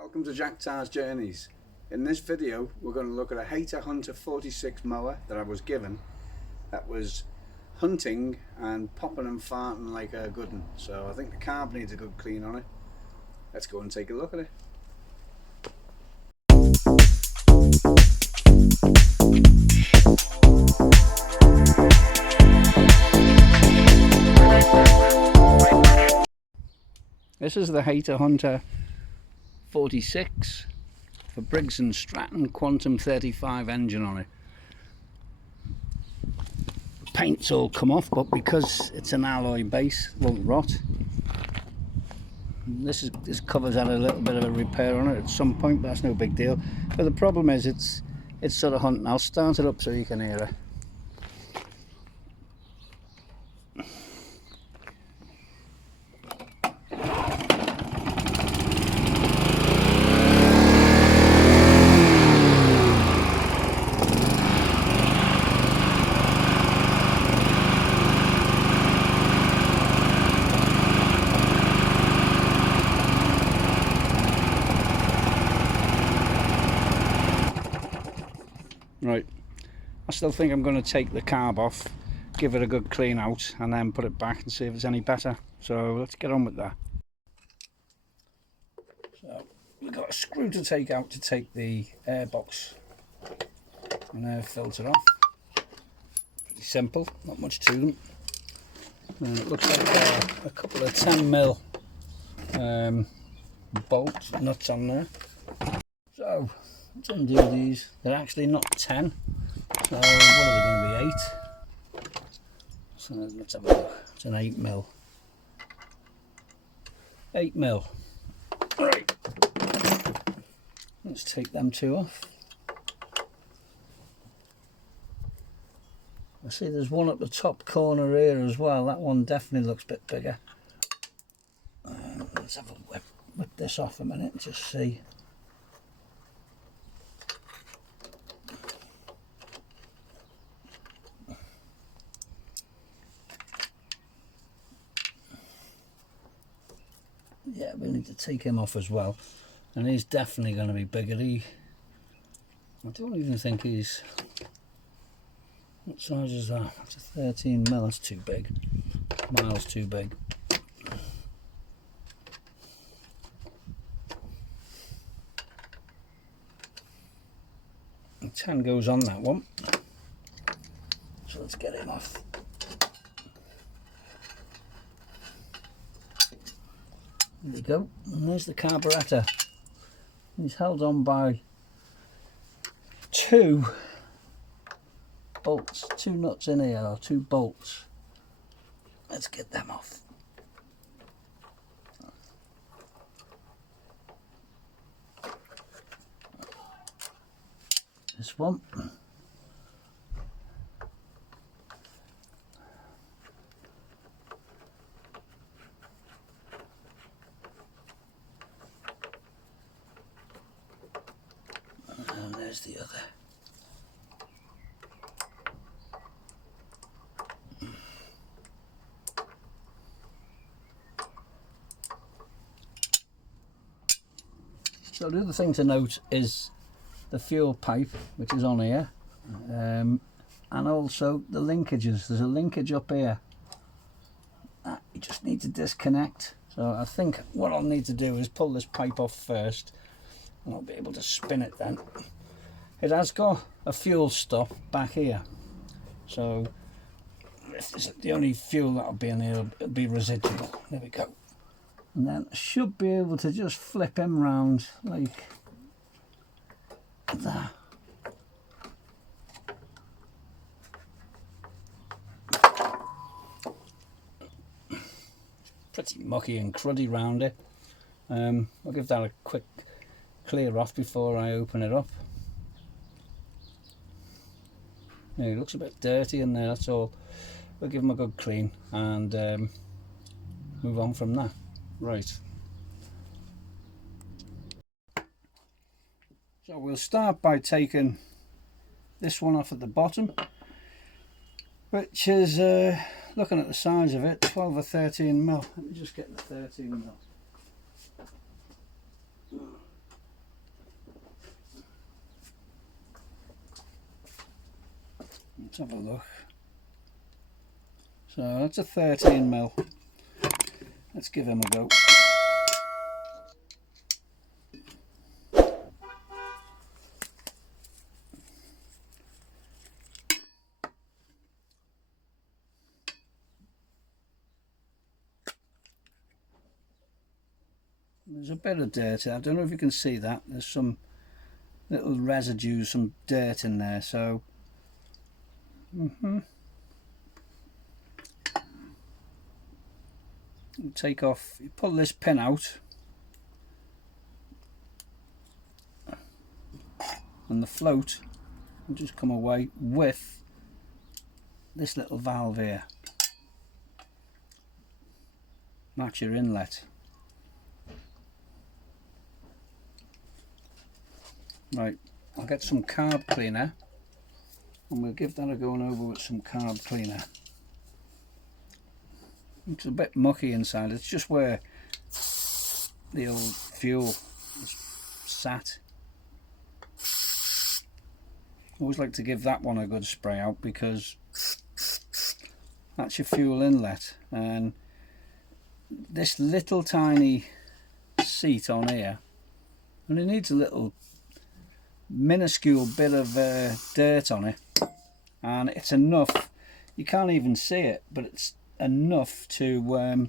Welcome to Jack Tar's Journeys. In this video we're going to look at a Hater Hunter 46 mower that I was given that was hunting and popping and farting like a good one. So I think the carb needs a good clean on it. Let's go and take a look at it. This is the Hater Hunter 46 for Briggs & Stratton Quantum 35 engine on it. The paint's all come off, but because it's an alloy base, it won't rot. This cover's had a little bit of a repair on it at some point, but that's no big deal. But the problem is it's sort of hunting. I'll start it up so you can hear it. Right, I still think I'm going to take the carb off, give it a good clean out, and then put it back and see if it's any better. So let's get on with that. So we've got a screw to take out to take the air box and air filter off. Pretty simple, not much to them. And it looks like a couple of 10mm bolt nuts on there. So let's undo these. They're actually not 10, so what are they going to be, 8? So let's have a look. It's an 8mm. 8mm. Right. Let's take them two off. I see there's one at the top corner here as well. That one definitely looks a bit bigger. Let's have a whip this off a minute and just see. Yeah, we need to take him off as well, and he's definitely going to be bigger. I don't even think he's, what size is that? That's a 13mm, that's too big, miles too big. And 10 goes on that one, so let's get him off. There we go, and there's the carburettor. He's held on by 2 bolts, 2 nuts in here, or 2 bolts. Let's get them off. This one. And there's the other. So the other thing to note is the fuel pipe, which is on here, and also the linkages. There's a linkage up here that you just need to disconnect. So I think what I'll need to do is pull this pipe off first, and I'll be able to spin it then. It has got a fuel stop back here, so if this is the only fuel that'll be in here, it'll be residual. There we go. And then I should be able to just flip him round like that. Pretty mucky and cruddy round it. I'll give that a quick clear off before I open it up. Yeah, it looks a bit dirty in there, that's all. We'll give him a good clean and move on from that. Right. So we'll start by taking this one off at the bottom, which is, looking at the size of it, 12 or 13mm. Let me just get the 13mm. Let's have a look. So that's a 13mm. Let's give him a go. There's a bit of dirt. I don't know if you can see that. There's some little residue, some dirt in there. So, take off. You pull this pin out, and the float will just come away with this little valve here. That's your inlet. Right, I'll get some carb cleaner and we'll give that a going over with some carb cleaner. It's a bit mucky inside. It's just where the old fuel is sat. I always like to give that one a good spray out because that's your fuel inlet, and this little tiny seat on here, and it needs a little minuscule bit of dirt on it, and it's enough, you can't even see it, but it's enough to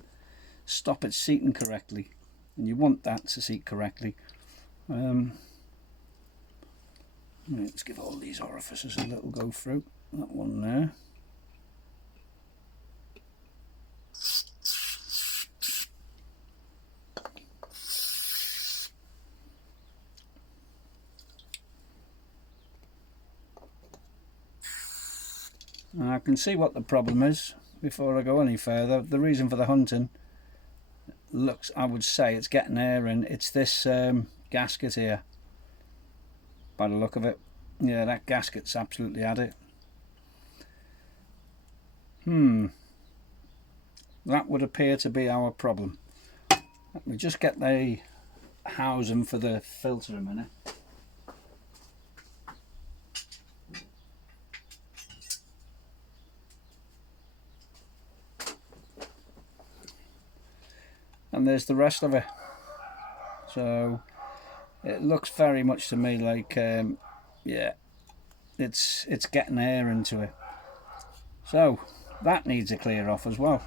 stop it seating correctly, and you want that to seat correctly. Let's give all these orifices a little go through. That one there. I can see what the problem is before I go any further. The reason for the hunting looks, I would say it's getting air in. It's this gasket here, by the look of it. Yeah, that gasket's absolutely had it. That would appear to be our problem. Let me just get the housing for the filter a minute. And there's the rest of it. So it looks very much to me like yeah, it's getting air into it. So that needs a clear off as well.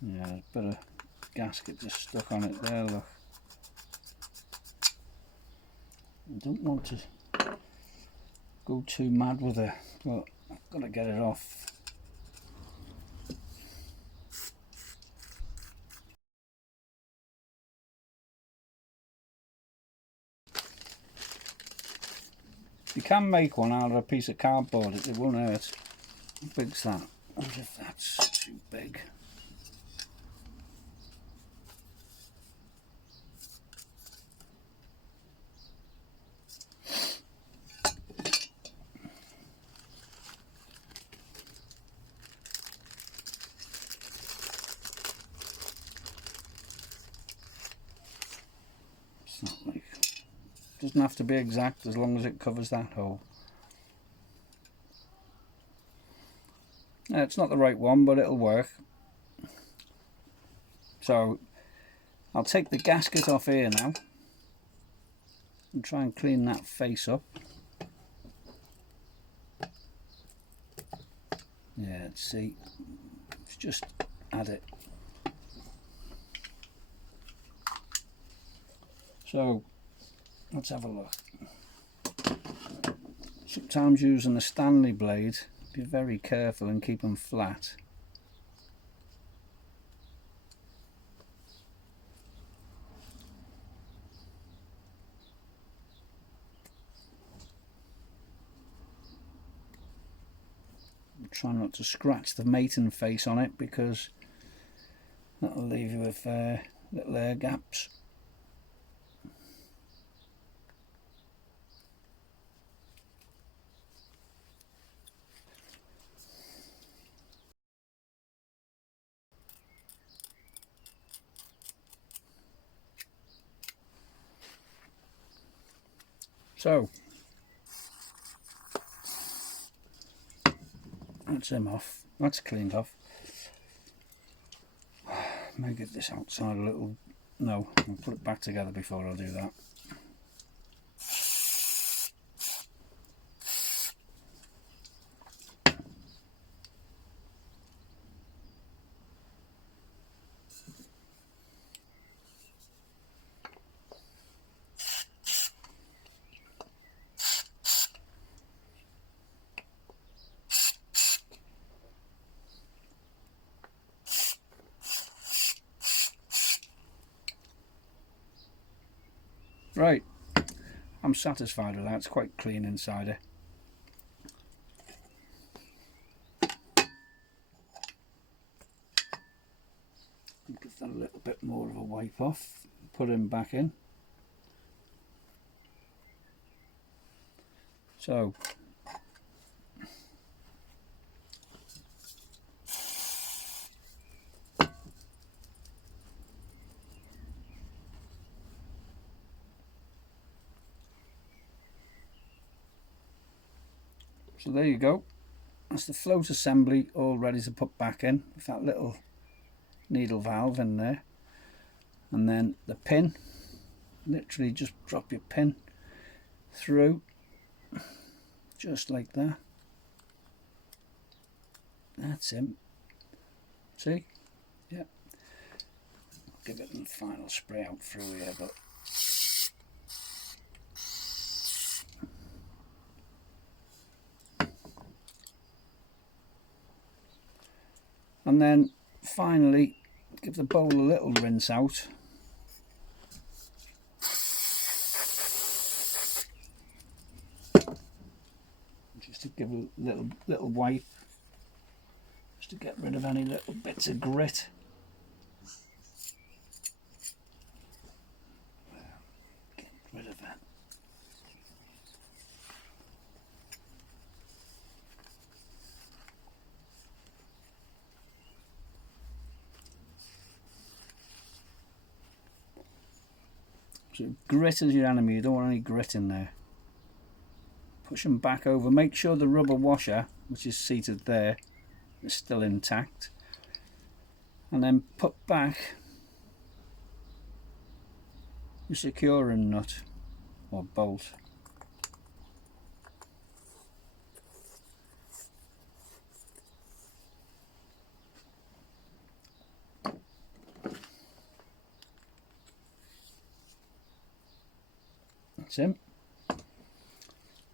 Yeah, there's a bit of gasket just stuck on it there, look. I don't want to go too mad with it, but I've got to get it off. You can make one out of a piece of cardboard, it won't hurt. How big's that? I wonder if that's too big. Doesn't have to be exact as long as it covers that hole. It's not the right one, but it'll work. So I'll take the gasket off here now and try and clean that face up. Yeah, let's see. Let's just add it. So let's have a look. Sometimes using a Stanley blade, be very careful and keep them flat. Try not to scratch the mating face on it because that'll leave you with little air gaps. So that's him off, that's cleaned off. May get this outside a little. No, I'll put it back together before I do that. Right, I'm satisfied with that. It's quite clean inside it. Give that a little bit more of a wipe off, put him back in. So there you go. That's the float assembly all ready to put back in with that little needle valve in there. And then the pin, literally just drop your pin through just like that. That's him. See? Yeah. I'll give it a final spray out through here, but and then finally give the bowl a little rinse out. Just to give a little wipe, just to get rid of any little bits of grit. Get rid of that. So grit is your enemy, you don't want any grit in there. Push them back over, make sure the rubber washer, which is seated there, is still intact. And then put back your securing nut or bolt. That's it.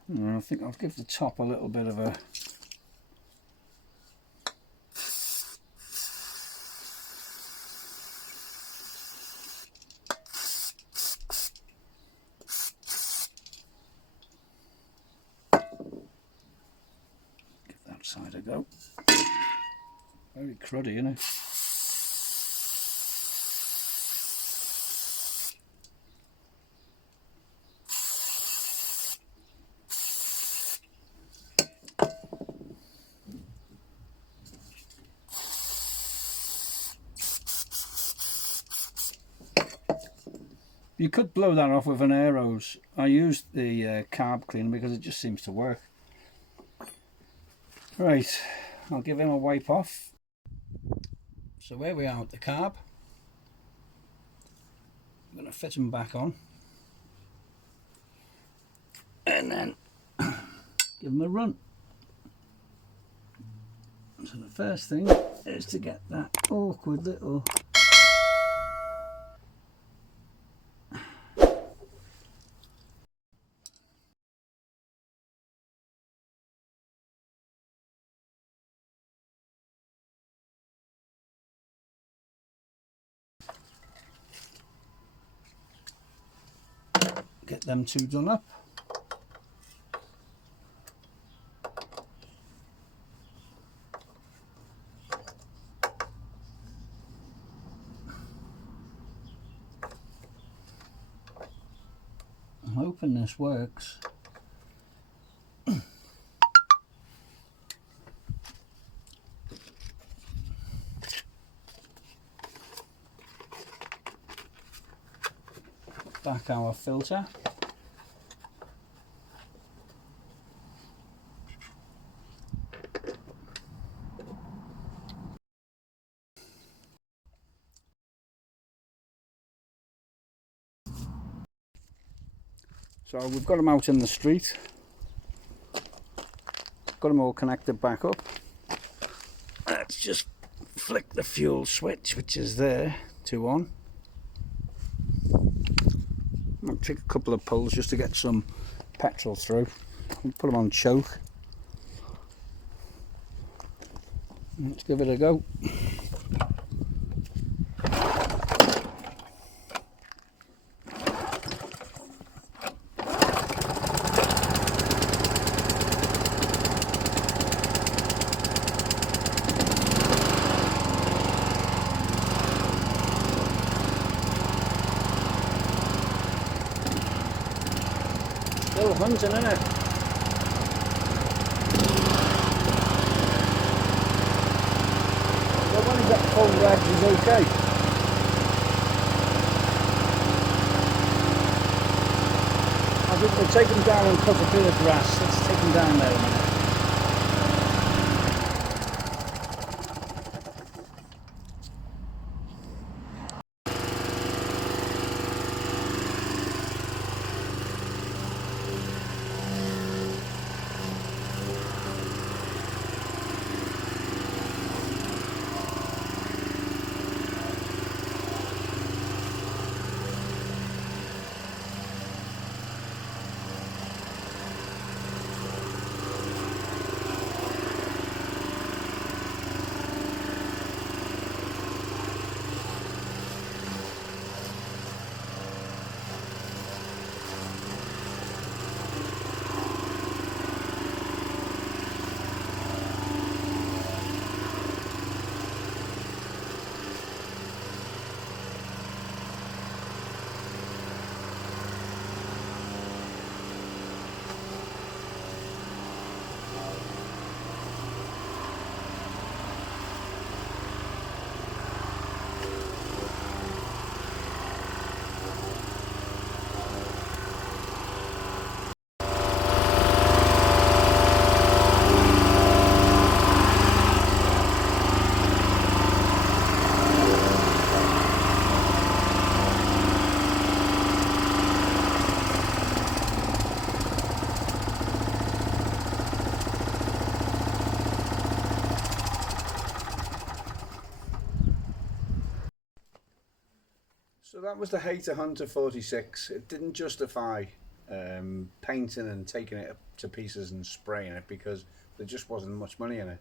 And I think I'll give the top a little bit of a give that side a go. Very cruddy, isn't it? You could blow that off with an air hose. I used the carb cleaner because it just seems to work. Right, I'll give him a wipe off. So here we are with the carb. I'm going to fit him back on. And then give him a run. So the first thing is to get that awkward little get them two done up. I'm hoping this works. Back our filter. So we've got them out in the street, got them all connected back up. Let's just flick the fuel switch, which is there, to on. I'll take a couple of pulls just to get some petrol through. We'll put them on choke. Let's give it a go. Still hunting, isn't it? Well, when he's at full reg, he's okay. I think we'll take him down and cut a bit of grass. Let's take him down there a minute. So that was the Hater Hunter 46. It didn't justify painting and taking it to pieces and spraying it because there just wasn't much money in it.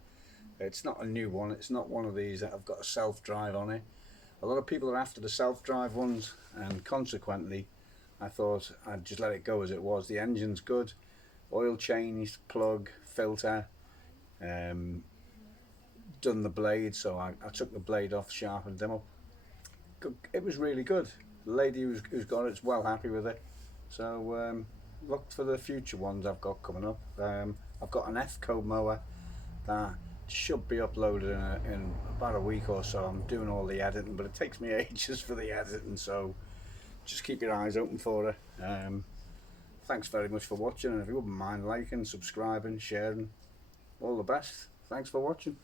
It's not a new one. It's not one of these that have got a self-drive on it. A lot of people are after the self-drive ones, and consequently I thought I'd just let it go as it was. The engine's good, oil changed, plug, filter, done the blade, so I took the blade off, sharpened them up. It was really good. The lady who's got it's well happy with it. So look for the future ones I've got coming up. I've got an F-code mower that should be uploaded in about a week or so. I'm doing all the editing, but it takes me ages for the editing, so just keep your eyes open for it. Thanks very much for watching, and if you wouldn't mind liking, subscribing, sharing, all the best. Thanks for watching.